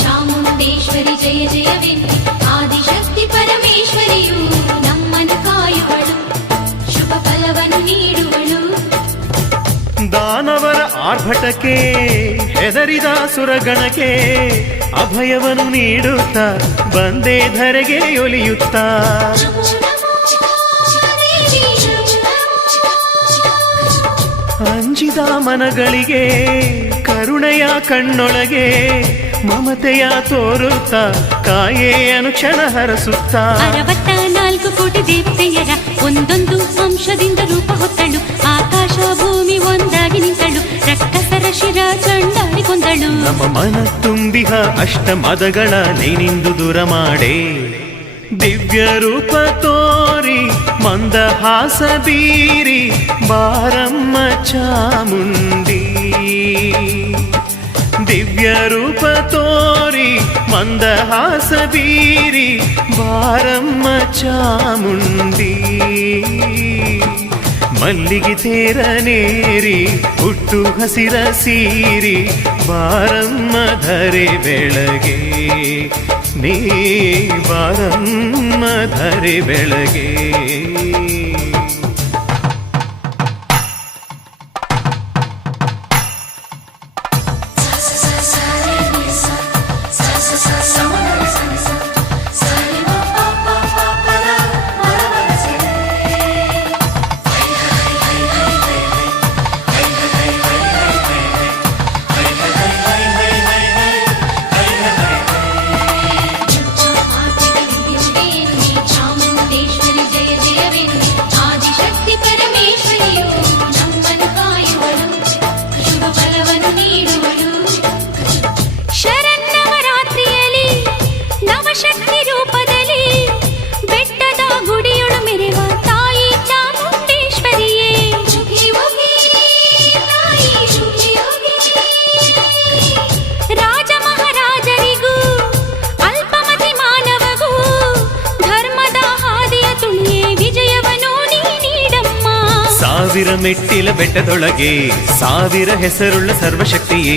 ಚಾಮುಂಡೇಶ್ವರಿ ಜಯ ಜಯವೆನ್ನಿ ಆದಿಶಕ್ತಿ ಪರಮೇಶ್ವರಿಯು ನಮ್ಮನ್ನು ಕಾಯುವಳು, ಶುಭ ಫಲವನ್ನು ನೀಡುವಳು. ದಾನವರ ಆರ್ಭಟಕ್ಕೆ ಹೆದರಿದ ಸುರಗಣಕ್ಕೆ ಅಭಯವನ್ನು ನೀಡುತ್ತಾ ಬಂದೇ ಧರೆಗೆ ಒಲಿಯುತ್ತಾ. ಅಂಜಿದ ಮನಗಳಿಗೆ ಕರುಣೆಯ ಕಣ್ಣೊಳಗೆ ಮಮತೆಯ ತೋರುತ್ತಾ ಕಾಯೇ ಅನುಕ್ಷಣ ಹರಸುತ್ತಾ. 64 ಕೋಟಿ ದೇವತೆಯರ ಒಂದೊಂದು ಅಂಶದಿಂದ ರೂಪ ಹೊತ್ತಳು, ಆಕಾಶ ಭೂಮಿ ಒಂದಾಗಿ ನಿಂತಳು, ರಕ್ಕಸರ ಶಿರ ಚಂಡಾಡಿ ಕೊಂದಳು. ನಮ್ಮ ಮನ ತುಂಬಿಹ ಅಷ್ಟ ಮದಗಳ ನೀನಿಂದು ದೂರ ಮಾಡೇ, ದಿವ್ಯ ರೂಪ ತೋರಿ ಮಂದಹಾಸ ಬೀರಿ ಬಾರಮ್ಮ ಚಾಮುಂಡಿ. ದಿವ್ಯ ರೂಪ ತೋರಿ ಮಂದಹಾಸ ಬೀರಿ ಬಾರಮ್ಮ ಚಾಮುಂಡಿ. ಮಲ್ಲಿಗೆ ತೇರನೇರಿ ಹುಟ್ಟು ಹಸಿರ ಸೀರಿ ಬಾರಮ್ಮ ಧರೆ ಬೆಳಗ್ಗೆ, ನೀ ಬಾರಮ್ಮ ಧರೆ ಬೆಳಗ್ಗೆ. ಸಾವಿರ ಮೆಟ್ಟಿಲ ಬೆಟ್ಟದೊಳಗೆ ಸಾವಿರ ಹೆಸರುಳ್ಳ ಸರ್ವಶಕ್ತಿಯೇ,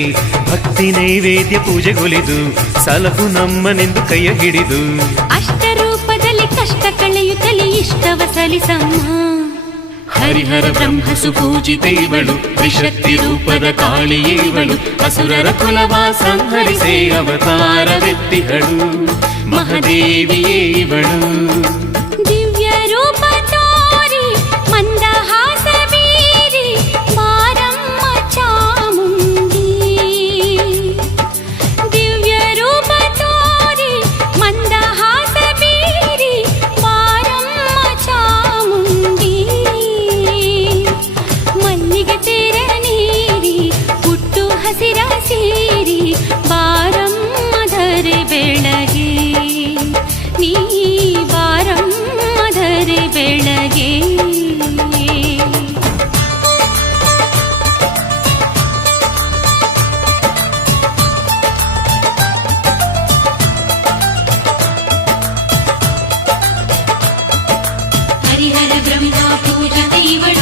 ಭಕ್ತಿ ನೈವೇದ್ಯ ಪೂಜೆಗೊಲಿದು ಸಲಹು ನಮ್ಮನೆಂದು ಕೈಯ ಹಿಡಿದು. ಅಷ್ಟರೂಪದಲ್ಲಿ ಕಷ್ಟ ಕಳೆಯುತ್ತಲೇ ಇಷ್ಟವ ಸಲಿಸಮ್ಮ. ಹರಿಹರ ಬ್ರಹ್ಮ ಸುಪೂಜಿತೈವಳು, ತ್ರಿಶಕ್ತಿ ರೂಪದ ಕಾಳಿಯೇವಳು, ಅಸುರರ ಕುಲವ ಸಂಹರಿಸೇ ಅವತಾರವೆತ್ತಿಹಳು, ಮಹಾದೇವಿಯೇವಳು. ಹರಿಹರ ಬ್ರಹ್ಮ ಪೂಜಿತ ಇವಳು